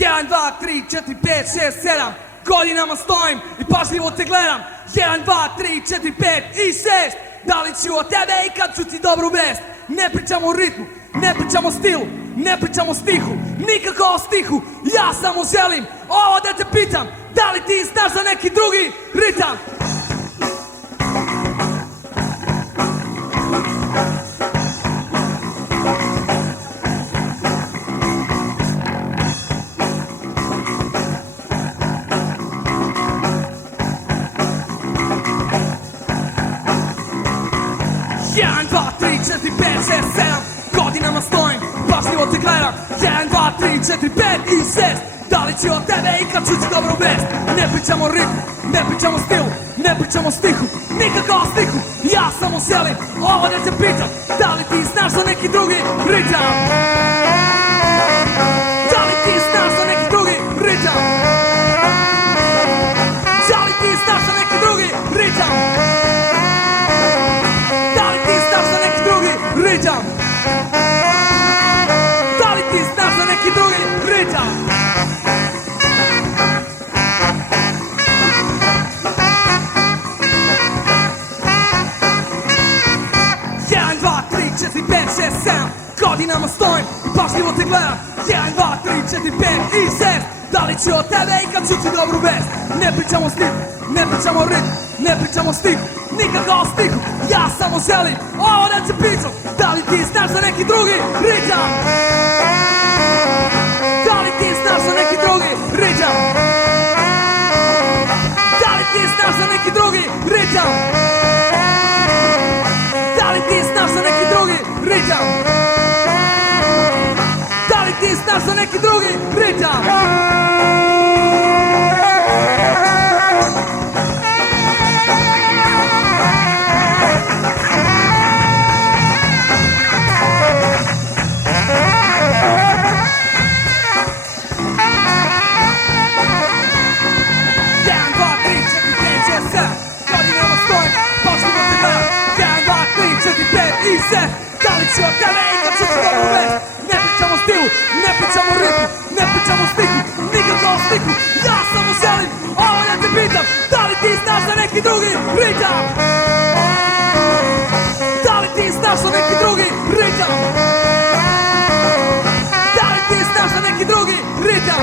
1, 2, 3, 4, 5, 6, 7. Godinama stojim i pažljivo te gledam. 1, 2, 3, 4, 5 i 6. Da li ću od tebe i kad ću ti dobru vest? Ne pričamo o ritmu, ne pričamo o stilu, ne pričamo o stihu, nikako o stihu. Ja samo želim ovo da te pitam, da li ti znaš za neki drugi ritam? Godinama stojim, pažljivo te gledam. 1, 2, 3, 4, 5 i 6. Da li ću od tebe i kad ću ti dobru vest? Ne pričamo o ritmu, ne pričamo o stilu, ne pričamo o stihu, nikako o stihu. Ja samo želim ovo da te pitam, da li ti znaš za neki drugi ritam? Da li ti znaš za neki drugi ritam? Da li ti znaš za neki drugi ritam? Da li ti znaš za neki drugi ritam? Da li ti znaš za neki drugi ritam? Godinama stojim i pažljivo te gledam. 1, 2, 3, 4, 5 i 6. Da li ću od tebe i kad ću ti dobru vest? Ne pričamo o stilu, ne pričamo o ritmu, ne pričamo o stihu, nikako o stihu. Ja samo želim ovo da te pitam, da li ti znaš za neki drugi ritam? Da li ti znaš za neki drugi ritam? Da li ti znaš za neki drugi ritam? Da li ti znaš za neki drugi ritam? Da li ti znaš za neki drugi ritam? Da li ću od tebe i kad ću ti dobru vest? Ne pričamo o stilu, ne pričamo o ritmu, ne pričamo o stihu, nikako o stihu. Ja samo želim ovo da te pitam, da li ti znaš za neki drugi ritam? Da li ti znaš za neki drugi ritam? Da li ti znaš za neki drugi ritam?